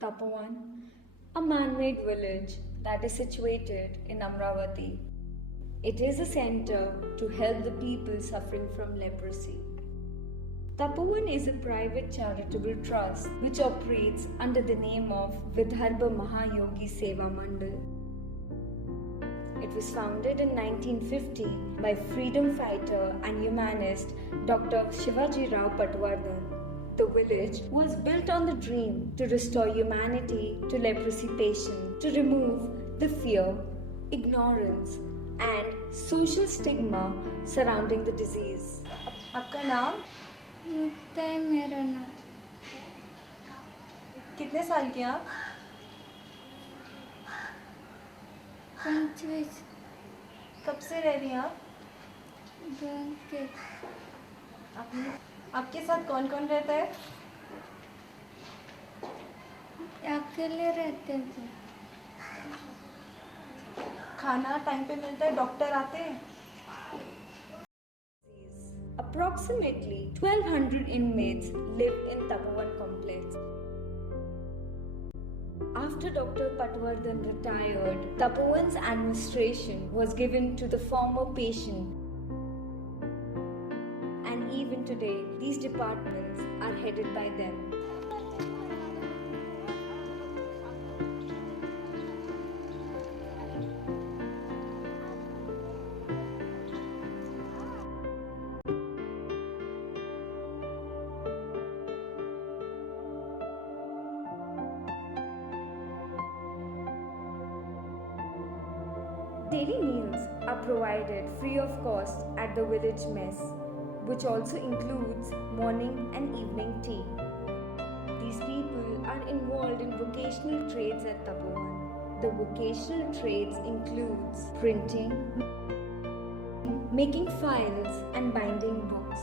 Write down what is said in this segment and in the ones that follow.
Tapovan, a man-made village that is situated in Amravati. It is a center to help the people suffering from leprosy. Tapovan is a private charitable trust which operates under the name of Vidarbha Mahayogi Seva Mandal. It was founded in 1950 by freedom fighter and humanist Dr. Shivaji Rao Patwardhan. The village was built on the dream to restore humanity to leprosy patients, to remove the fear, ignorance, and social stigma surrounding the disease. आपका नाम? मुक्ता है मेरा नाम। कितने साल के आप? 25 कब से रह रही हैं आप? बन के आपके साथ कौन कौन रहता है? अकेले रहते थे। खाना टाइम पे मिलता है? डॉक्टर आते हैं? Approximately 1200 inmates live in Tapovan complex. After Dr. Patwardhan retired, Tapovan's administration was given to the former patient. And even today, these departments are headed by them. Daily meals are provided free of cost at the village mess, which also includes morning and evening tea. These people are involved in vocational trades at Tapovan. The vocational trades includes printing, making files and binding books.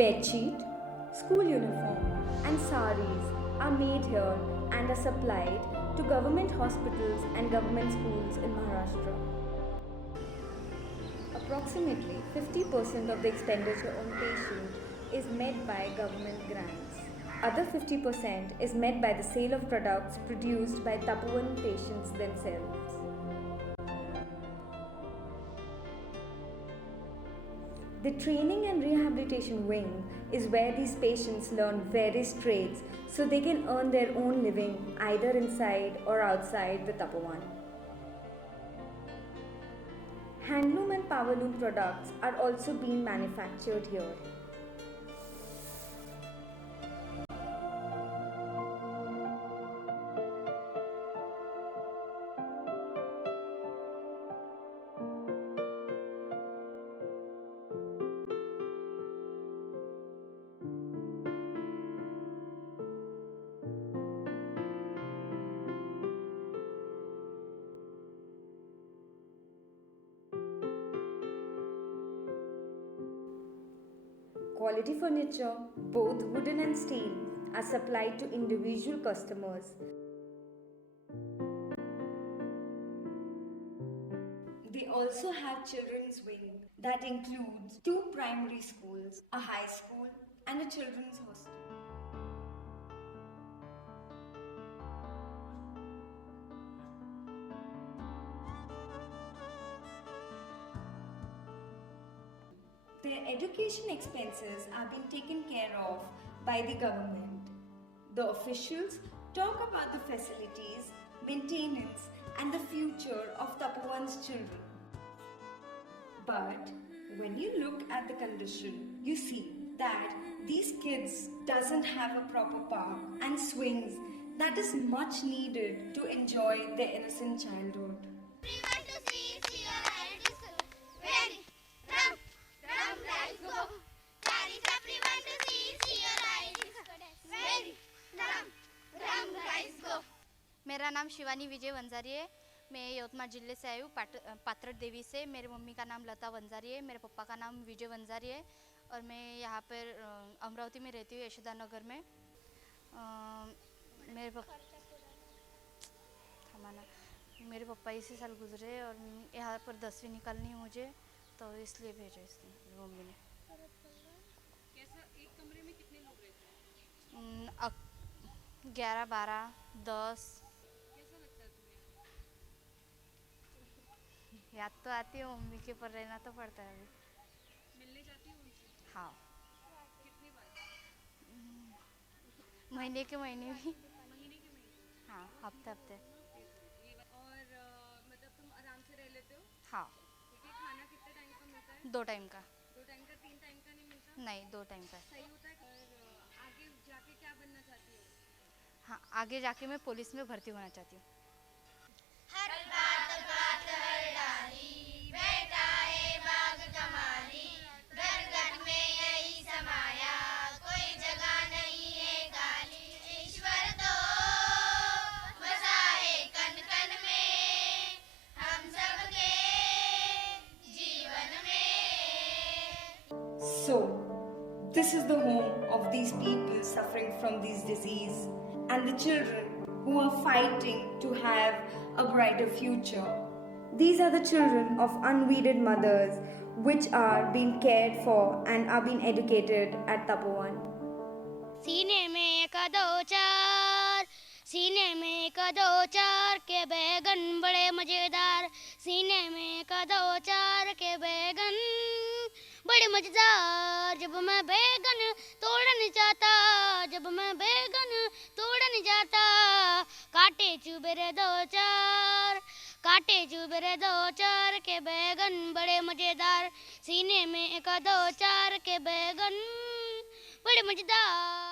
Bedsheet, school uniform and saris are made here and are supplied to government hospitals and government schools in Maharashtra. Approximately 50% of the expenditure on patient is met by government grants. Other 50% is met by the sale of products produced by Tapovan patients themselves. The training and rehabilitation wing is where these patients learn various trades so they can earn their own living either inside or outside the Tapovan. Handloom and powerloom products are also being manufactured here. Quality furniture, both wooden and steel, are supplied to individual customers. They also have children's wing that includes 2 primary schools, a high school, and a children's hostel. Their education expenses are being taken care of by the government. The officials talk about the facilities, maintenance, and the future of Tapovan's children. But when you look at the condition, you see that these kids doesn't have a proper park and swings that is much needed to enjoy their innocent childhood. मेरा नाम शिवानी विजय वंजारी है। मैं यवतमाळ जिले से आई हूँ, पात्रट देवी से। मेरे mummy का नाम लता वंजारी है, मेरे पापा का नाम विजय वंजारी है और मैं यहाँ पर अमरावती में रहती हूँ, यशोदा नगर में। मेरे पापा इसी साल गुजरे और यहाँ पर 10वीं निकालनी है मुझे, तो इसलिए भेजा इसने मम्मी ने। कैसा, एक कमरे में कितने लोग रहते हैं? 11, 12, 10। याद तो आती है मम्मी के, पर रहना तो पड़ता है अभी। मिलने जाती हो उनसे? हाँ, कितनी बार? महीने के महीने भी। महीने के महीने? हाँ, हफ्ते हफ्ते। और मतलब तुम आराम से रह लेते हो? हाँ, ठीक है। खाना कितने टाइम का मिलता है? 2 टाइम का। 2 टाइम का? 3 टाइम का नहीं मिलता? नहीं, 2 टाइम का। सही होता है। और आगे जाके क्या बनना चाहती हो? हाँ, आगे जाके मैं पुलिस में भर्ती होना चाहती हूँ। So, this is the home of these people suffering from these disease and the children who are fighting to have a brighter future. These are the children of unwedded mothers which are being cared for and are being educated at Tapovan. सीने में का दो चार, सीने में का दो चार के बैगन बड़े मजेदार, सीने में का दो चार के बैगन बड़े मजेदार। जब मैं बैगन तोड़ने जाता, जब मैं बैगन तोड़ने जाता, काटे चुभे रे दो चार, काटे चुभे रे दो चार के बैगन बड़े मजेदार, सीने में का दो चार के बैगन बड़े मजेदार।